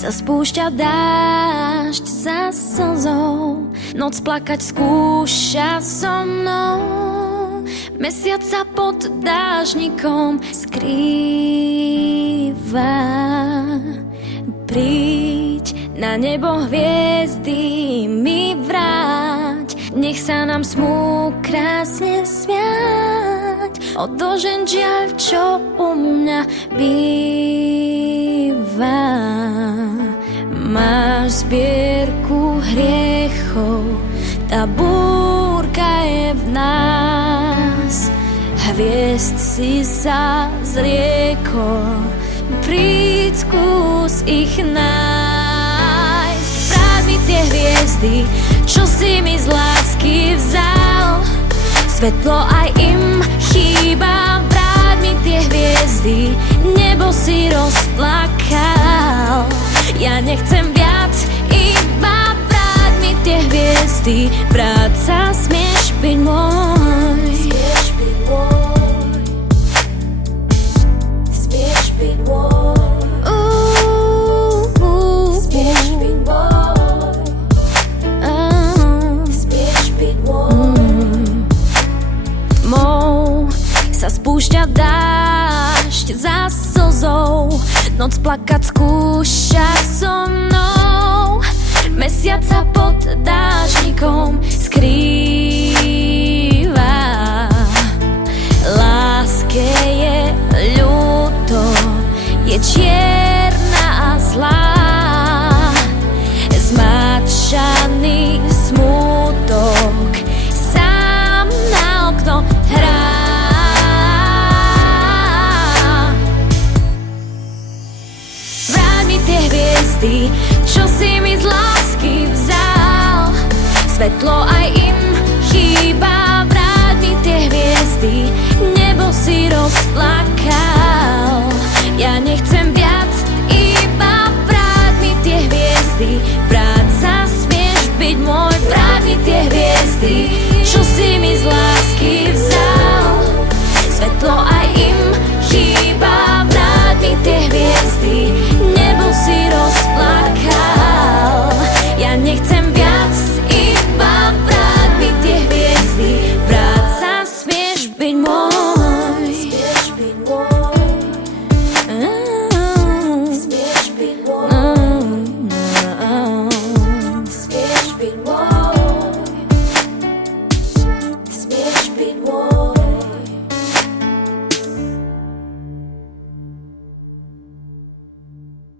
sa spúšťa dážď za slzou, noc plakať skúša so mnou. Mesiac sa pod dážnikom skrýva. Príď na nebo hviezdy mi vráť, nech sa nám smú krásne smiať. Odložen žiaľ, čo u mňa býva. Máš zbierku hriechov, tá búrka je v nás. Hviezd si sa zriekol, príď skús ich nájsť. Vráť mi tie hviezdy, čo si mi z lásky vzal. Svetlo aj im chýba, vráť mi tie hviezdy, nebo si rozplakal. Ja nechcem viac, iba vráť mi tie hviezdy, vráť sa, smieš byť môj. Smieš byť môj. Smieš byť môj. Smieš byť môj. Smieš byť môj. Tmou sa spúšťa dážď za slzou, noc plakať skúša so mnou. Mesiac sa pod dážnikom skrýva. Láske je ľúto, je čierna a zlá. Zmáčaný smútok sám na okno hrá. Vráť mi tie hviezdy, čo si mi z lásky